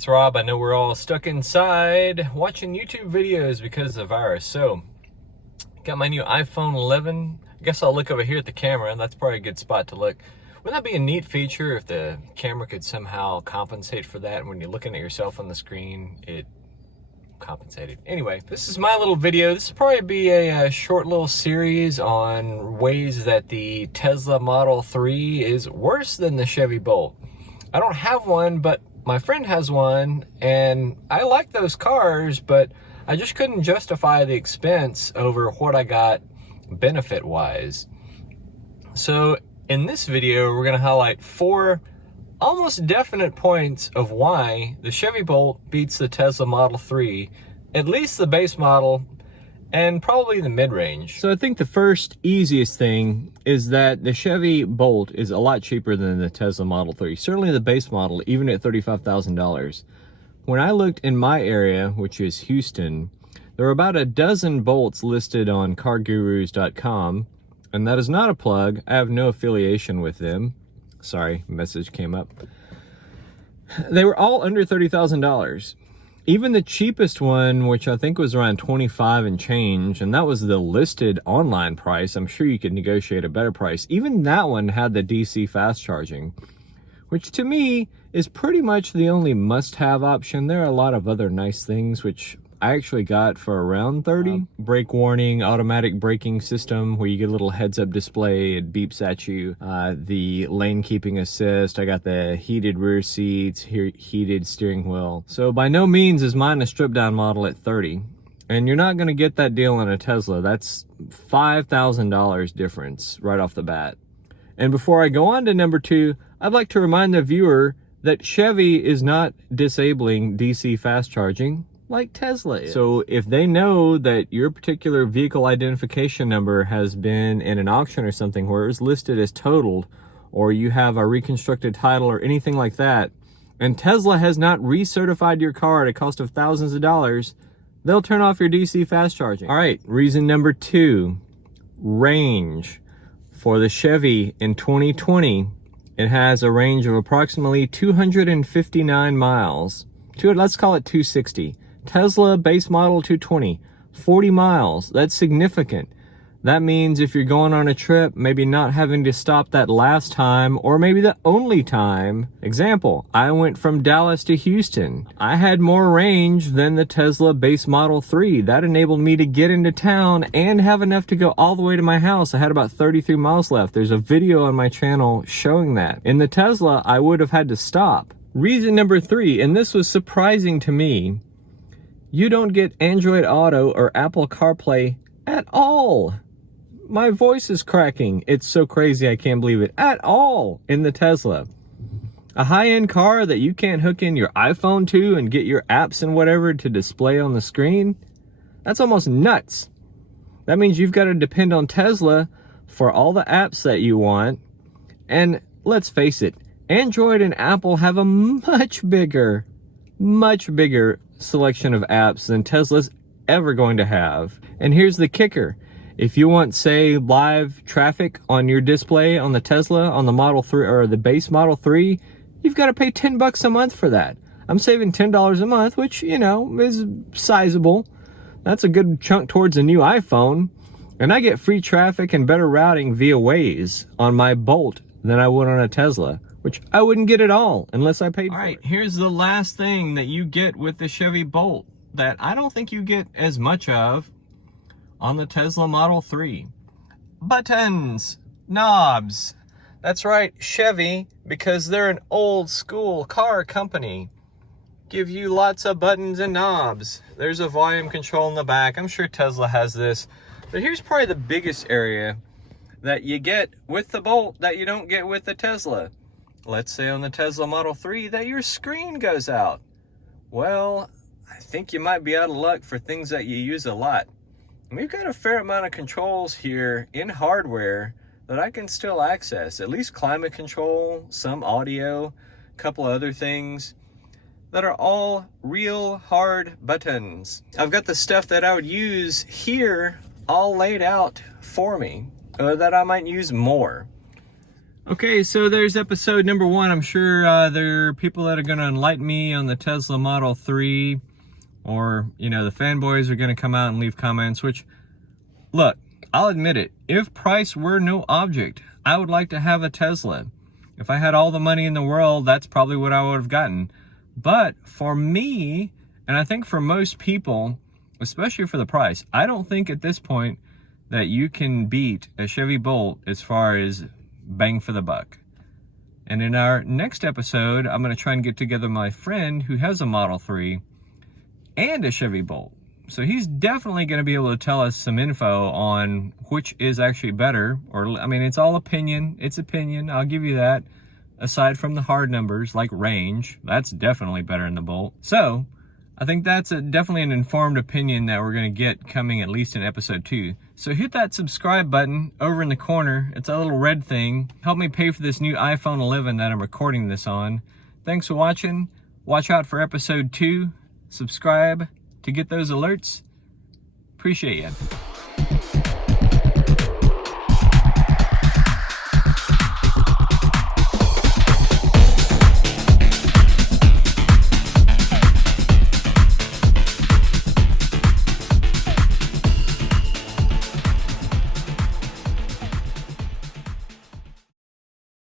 it's Rob. I know we're all stuck inside watching YouTube videos because of the virus. So, got my new iPhone 11. I guess I'll look over here at the camera. That's probably a good spot to look. Wouldn't that be a neat feature if the camera could somehow compensate for that? And when you're looking at yourself on the screen, it compensated. Anyway, this is my little video. This will probably be a short little series on ways that the Tesla Model 3 is worse than the Chevy Bolt. I don't have one, but my friend has one, and I like those cars, but I just couldn't justify the expense over what I got benefit-wise. So in this video, we're going to highlight 4 almost definite points of why the Chevy Bolt beats the Tesla Model 3, at least the base model, and probably the mid-range. So I think the first easiest thing is that the Chevy Bolt is a lot cheaper than the Tesla Model 3. Certainly the base model, even at $35,000. When I looked in my area, which is Houston, there were about a dozen Bolts listed on cargurus.com, and that is not a plug. I have no affiliation with them. Sorry, message came up. They were all under $30,000. Even the cheapest one, which I think was around 25 and change, and that was the listed online price. I'm sure you could negotiate a better price. Even that one had the DC fast charging, which to me is pretty much the only must-have option. There are a lot of other nice things, which I actually got for around 30. Brake warning, automatic braking system, where you get a little heads-up display, it beeps at you. The lane keeping assist, I got the heated rear seats, heated steering wheel. So by no means is mine a stripped-down model at 30. And you're not gonna get that deal on a Tesla. That's $5,000 difference right off the bat. And before I go on to number 2, I'd like to remind the viewer that Chevy is not disabling DC fast charging like Tesla is. So if they know that your particular vehicle identification number has been in an auction or something where it was listed as totaled, or you have a reconstructed title or anything like that, and Tesla has not recertified your car at a cost of thousands of dollars, they'll turn off your DC fast charging. All right, reason number 2, range. For the Chevy in 2020, it has a range of approximately 259 miles. Let's call it 260. Tesla base model 220, 40 miles. That's significant. That means if you're going on a trip, maybe not having to stop that last time, or maybe the only time. Example, I went from Dallas to Houston. I had more range than the Tesla base model 3. That enabled me to get into town and have enough to go all the way to my house. I had about 33 miles left. There's a video on my channel showing that. In the Tesla, I would have had to stop. Reason number 3, and this was surprising to me, you don't get Android Auto or Apple CarPlay at all. My voice is cracking. It's so crazy I can't believe it. At all in the Tesla. A high-end car that you can't hook in your iPhone to and get your apps and whatever to display on the screen? That's almost nuts. That means you've got to depend on Tesla for all the apps that you want. And let's face it, Android and Apple have a much bigger selection of apps than Tesla's ever going to have. And here's the kicker. If you want, say, live traffic on your display on the Tesla, on the Model 3 or the base Model 3, you've got to pay $10 a month for that. I'm saving $10 a month, which, you know, is sizable. That's a good chunk towards a new iPhone. And I get free traffic and better routing via Waze on my Bolt than I would on a Tesla, which I wouldn't get at all unless I paid for it. All right, here's the last thing that you get with the Chevy Bolt that I don't think you get as much of on the Tesla Model 3. Buttons, knobs. That's right, Chevy, because they're an old school car company, give you lots of buttons and knobs. There's a volume control in the back. I'm sure Tesla has this. But here's probably the biggest area that you get with the Bolt that you don't get with the Tesla. Let's say on the Tesla Model 3 that your screen goes out. Well, I think you might be out of luck for things that you use a lot. We've got a fair amount of controls here in hardware that I can still access. At least climate control, some audio, a couple other things that are all real hard buttons. I've got the stuff that I would use here all laid out for me, that I might use more. Okay, so there's episode number 1. I'm sure there are people that are going to enlighten me on the Tesla Model 3, or, you know, the fanboys are going to come out and leave comments, which, look, I'll admit it. If price were no object, I would like to have a Tesla. If I had all the money in the world, that's probably what I would have gotten. But for me, and I think for most people, especially for the price, I don't think at this point that you can beat a Chevy Bolt as far as bang for the buck. And in our next episode, I'm going to try and get together my friend who has a Model 3 and a Chevy Bolt. So he's definitely going to be able to tell us some info on which is actually better. Or, I mean, it's all opinion. It's opinion. I'll give you that. Aside from the hard numbers, like range, that's definitely better in the Bolt. So I think that's definitely an informed opinion that we're going to get coming at least in episode 2. So hit that subscribe button over in the corner. It's a little red thing. Help me pay for this new iPhone 11 that I'm recording this on. Thanks for watching. Watch out for episode 2. Subscribe to get those alerts. Appreciate you.